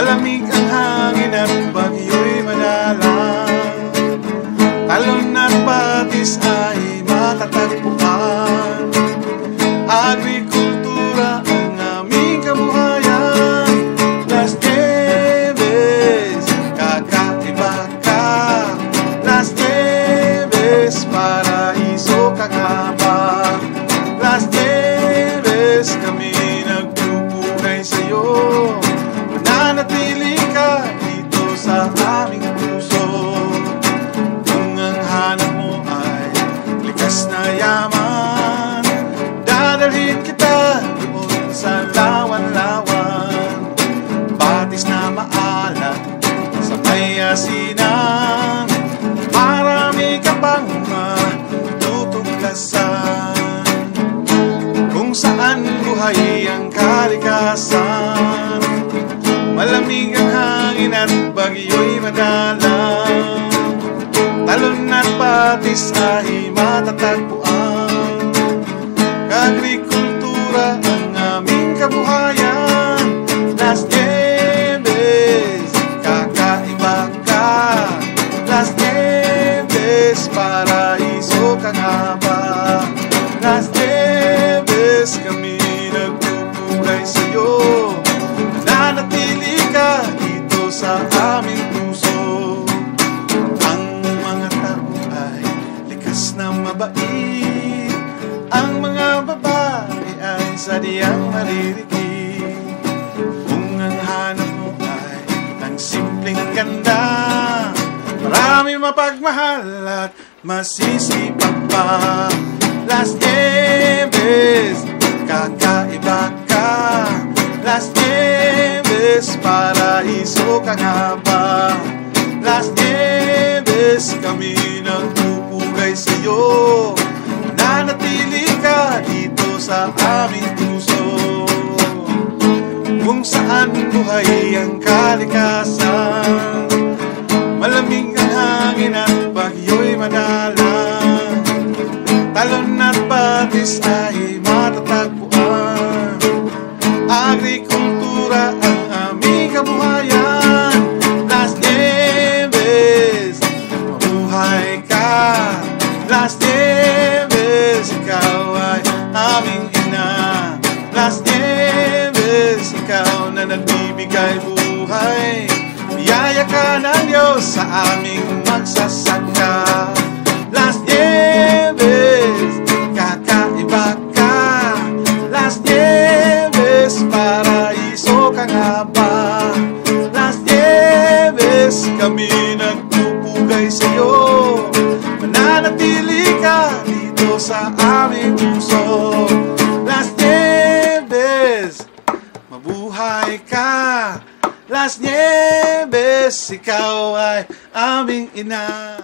Malamig ang hangin at bagyo'y madalang. Talon at patis ay matatagpuan. Agrikultura ang aming kabuhayan. Las Nieves, kakaiba ka. Las Nieves, paraiso ka nga ba? Las Nieves, kami nagpupugay sa'yo. Mananatili ka dito sa aming puso. Kung ang hanap mo ay likas na yaman, dadalhin kita doon sa lawan-lawan. Batis na maalat sa may asinan, marami ka pang matutuklasan. Kung saan buhay ang kalikasan, malamig ang hangin at bagyo'y madalang. Talon at patis ay matatagpuan. Agrikultura ang aming kabuhayan. Las Nieves, kakaiba ka. Las Nieves, paraiso ka nga ba? Las Nieves, kami nagpupugay sa'yo. Nanatili ka dito sa aming puso. Ang mga tao ay likas na mabait. Ang mga babae ay sadyang maririgid. Kung ang hanap mo ay ang simpleng ganda, marami mapagmahal at masisipag pa. Las Nieves, kakaiba ka. Las Nieves, paraiso ka nga ba? Las Nieves, kami nagpupugay sa'yo. Nanatili ka dito sa aming puso. Kung saan buhay ang kalikasan, malamig ang hangin at bagyo'y madalang. Talon at patis ay matatagpuan. Agrikultura ang aming kabuhayan. Las Nieves, mabuhay ka. Las Nieves, ikaw ay aming ina. Las Nieves, ikaw na nagbibigay buhay. Biyaya ka ng Diyos sa aming magsasaka. Las Nieves, kakaiba ka. Las Nieves, paraiso ka nga ba? Las Nieves, kami nagpupugay sa'yo. Mananatili ka dito sa aming puso. Las Nieves, mabuhay ka. Las Nieves, ikaw ay aming ina.